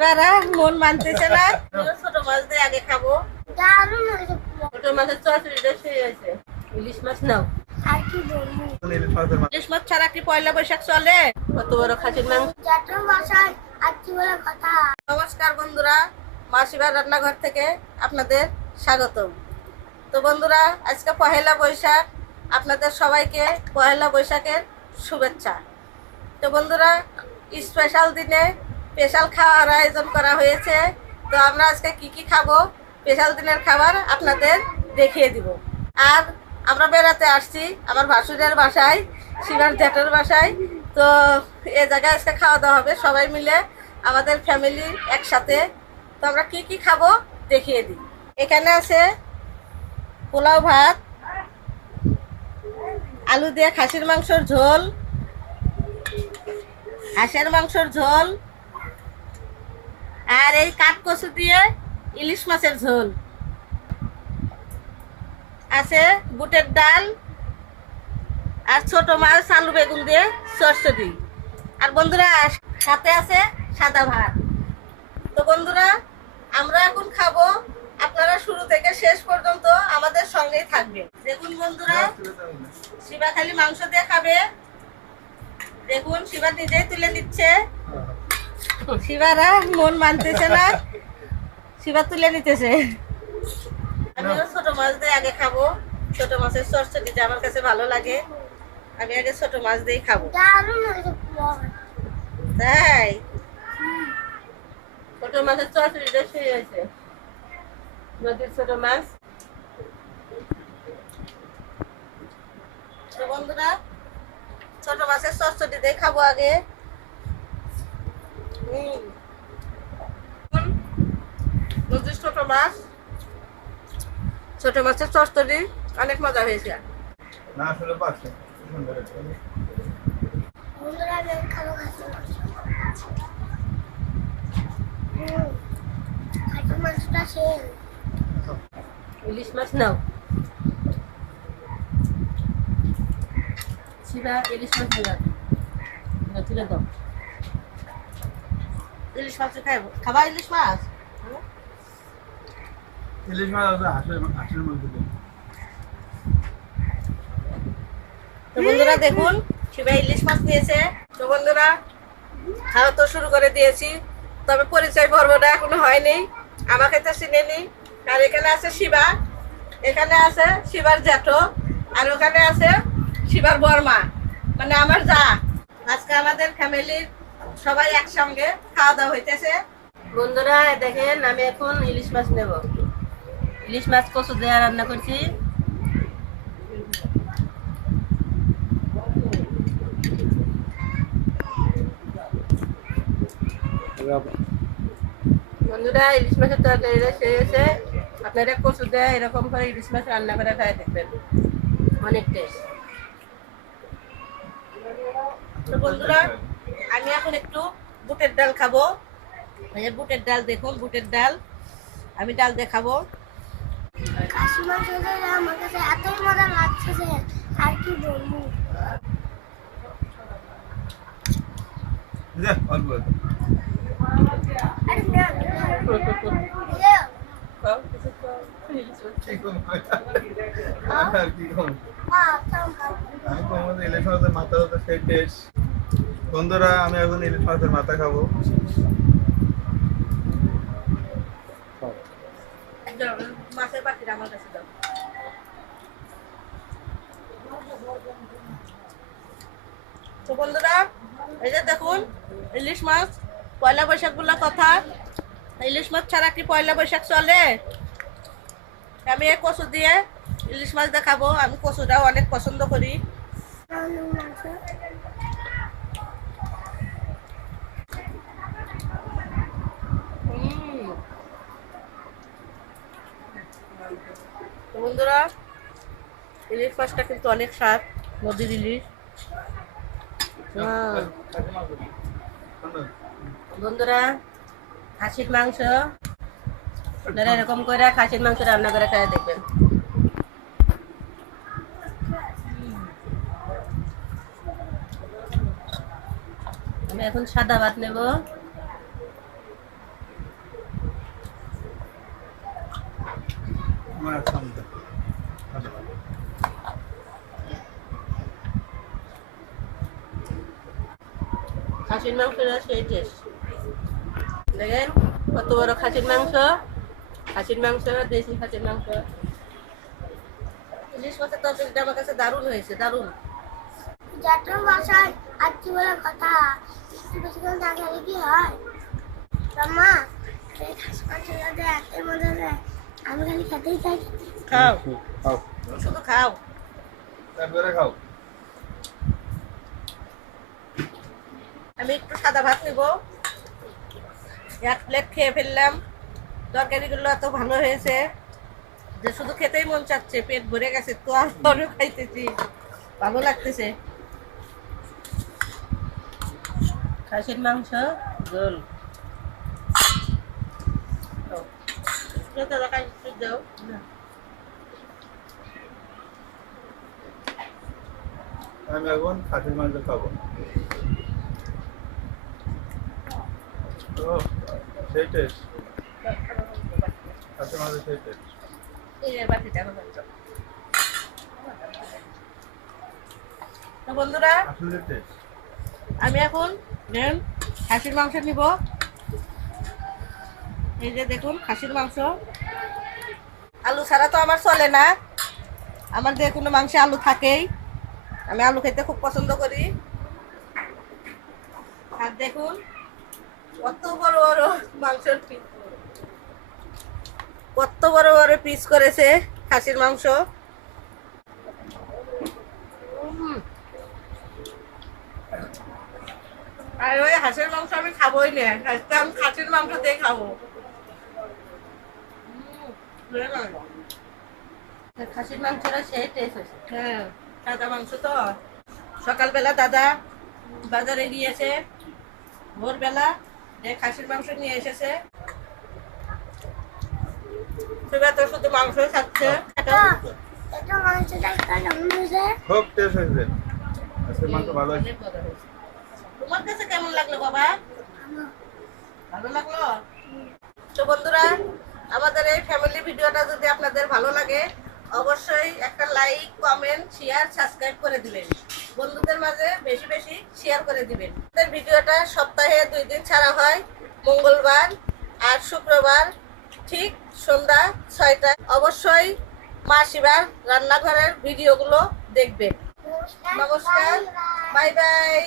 শিবারা মন মানতেছে না, ছোট মাছ দিয়ে আগে খাবো। ছোট মাছের চচড়িটা সেই আছে। ইলিশ মাছ নাও। ইলিশ মাছ ছাড়া কি পয়লা বৈশাখ চলে? কত বড় খাসির মাংস। নমস্কার বন্ধুরা, মা শিবার রান্নাঘর থেকে আপনাদের স্বাগতম। তো বন্ধুরা, আজকে পহেলা বৈশাখ, আপনাদের সবাইকে পহেলা বৈশাখের শুভেচ্ছা। তো বন্ধুরা, স্পেশাল দিনে স্পেশাল খাওয়ার আয়োজন করা হয়েছে। তো আমরা আজকে কি কি খাবো, স্পেশাল দিনের খাবার আপনাদের দেখিয়ে দিব। আর আমরা বেড়াতে আসছি আমার ভাসুরের বাসায়, শিবার জ্যাঠার বাসায়। তো এ জায়গায় আজকে খাওয়া দাওয়া হবে সবাই মিলে, আমাদের ফ্যামিলি একসাথে। তো আমরা কি কি খাবো দেখিয়ে দিই। এখানে আছে পোলাও ভাত, আলু দিয়ে খাসির মাংসর ঝোল, হাঁসের মাংসর ঝোল, আর এই কাঠকচু দিয়ে ইলিশ মাছের ঝোল আছে, বুটের ডাল, আর ছোট মাছ আলু বেগুন দিয়ে চচ্চড়ি। আর বন্ধুরা সাথে আছে সাদা ভাত। তো বন্ধুরা, আমরা এখন খাবো, আপনারা শুরু থেকে শেষ পর্যন্ত আমাদের সঙ্গেই থাকবে। দেখুন বন্ধুরা, শিবা খালি মাংস দিয়ে খাবে। দেখুন শিবা নিজেই তুলে দিচ্ছে। শিবারা মন মানতেছে না, শিবা তুলে নিতেছে। আমিও ছোট মাছ দিয়ে আগে খাবো। ছোট মাছের চচ্চড়ি আমার কাছে ভালো লাগে, আমি আগে ছোট মাছ দিয়ে খাবো। তাই ছোট মাছের চচ্চড়িটা সেই আছে, নদীর ছোট মাছ। তো বন্ধুরা, ছোট মাছের চচ্চড়ি দিয়ে খাবো আগে। নদীর ছোট মাছ, ছোট মাছের চচ্চড়ি অনেক মজা হয়েছে। না আসলে পাচ্ছে ইলিশ মাছ নাও। শিবা ইলিশ মাছ তুলে দাও। ইলিশ মাছ খাইব, খাবা ইলিশ মাছ? ইলিশ মাছ আছে হাঁসের মধ্যে। তো বন্ধুরা দেখুন, শিবা ইলিশ মাছ নিয়েছে। তো বন্ধুরা, খাওয়া তো শুরু করে দিয়েছি, তবে পরিচয় পর্বটা এখনো হয়নি, আমাকে তো চিনেনি। আর এখানে আছে শিবা, এখানে আছে শিবার জ্যাঠো, আর ওখানে আছে শিবার বর্মা, মানে আমার যা। আজকে আমাদের ফ্যামিলির সবাই একসঙ্গে খাওয়া দাওয়া হইতেছে। বন্ধুরা দেখেন, আমি এখন ইলিশ মাছ নেব। ইলিশ মাছ কচু দিয়ে রান্না করছি। বন্ধুরা, ইলিশ মাছের তরকারিটা শেষে আপনারা কচু দিয়ে এরকম করে ইলিশ মাছ রান্না করে খাই দেখবেন, অনেক টেস্ট। তো বন্ধুরা, আমি এখন একটু বুটের ডাল খাবো। এই যে বুটের ডাল, দেখুন বুটের ডাল, আমি ডাল দিয়ে খাবো। খাসি মাংসটা আমার কাছে এতই মজা লাগছে যে আর কি বলবো। যা অল্প আরে না কি কম আর কি কম। আমি তো আমাদের ইলিশ মাছের মাথা হতো সেই টেস্ট। বন্ধুরা, আমি এখন ইলিশ মাছের মাথা খাবো। মাছের পাখিটা আমার কাছে দাও। তো বন্ধুরা, এই যে দেখুন ইলিশ মাছ, পয়লা বৈশাখ বলে কথা, ইলিশ মাছ ছাড়া কি পয়লা বৈশাখ চলে? আমি এই কচু দিয়ে ইলিশ মাছ দেখাবো। আমি কচুটাও অনেক পছন্দ করি। তো বন্ধুরা, ইলিশ মাছটা কিন্তু অনেক স্বাদ, নদীর ইলিশ। বন্ধুরা, খাসির মাংস আপনারা এরকম করে খাসির মাংস রান্না করে খাই দেখবেন। আমি এখন সাদা ভাত নেব। খাসির মাংসটা সেই টেস্ট দেখেন কত বড় খাসির মাংস, দেশি খাসির মাংস। ইলিশ মাছের তরকারিটা আমার কাছে দারুণ হয়েছে, দারুণ। জ্যাঠার বাসায় আজকে বলে কথা একটু বেশিক্ষণ থাকলে কি হয়? মা এই খাসি মাংসটা দেয় এত মজা দেয়, আমি খালি খেতেই চাই। খাও, খাও শুধু খাও। তারপরে খাও। আমি একটু সাদা ভাত নিব, 1 প্লেট খেয়ে ফেললাম। তরকারিগুলো এত ভালো হয়েছে যে শুধু খেতেই মন চাচ্ছে, পেট ভরে গেছে তো আরো খাইতেছি, ভালো লাগতেছে। খাসির মাংস ঝোল দাও। আমি এখন খাসির মাংস খাবো। ও সেই টেস্ট, খাসির মাংস সেই টেস্ট। এই যে বাটিটা আমার তো বন্ধুরা, আসলে টেস্ট। আমি এখন খাসির মাংস নিব। এই যে দেখুন খাসির মাংস, আলু ছাড়া তো আমার চলে না, আমার যে কোনো মাংসে আলু থাকেই, আমি আলু খেতে খুব পছন্দ করি। আর দেখুন কত বড় বড় মাংসের পিস, কত বড় বড় পিস করেছে খাসির মাংস। আর ওই হাঁসের মাংস আমি খাবোই না, আমি খাসির মাংস দিয়ে খাবো। খাসির মাংসটা সেই টেস্ট আছে। হ্যাঁ, সাদা মাংস তো। সকালবেলা দাদা বাজারে গিয়েছে, ভোরবেলা খাসির মাংস নিয়ে এসেছে। তো শুধু মাংসই খাচ্ছে। এটা মাংসটা কেমন হয়েছে? খুব টেস্ট হয়েছে, আজকের মাংস ভালো হয়েছে। তোমার কাছে কেমন লাগলো বাবা? ভালো লাগলো? তো বন্ধুরা, আমাদের এই ফ্যামিলি ভিডিওটা যদি আপনাদের ভালো লাগে অবশ্যই একটা লাইক, কমেন্ট, শেয়ার, সাবস্ক্রাইব করে দিবেন। বন্ধুদের মাঝে বেশি বেশি শেয়ার করে দিবেন। আমাদের ভিডিওটা সপ্তাহে 2 দিন ছাড়া হয়, মঙ্গলবার আর শুক্রবার ঠিক সন্ধ্যা 6টায়। অবশ্যই মা শিবার রান্নাঘরের ভিডিওগুলো দেখবেন। নমস্কার, বাই বাই।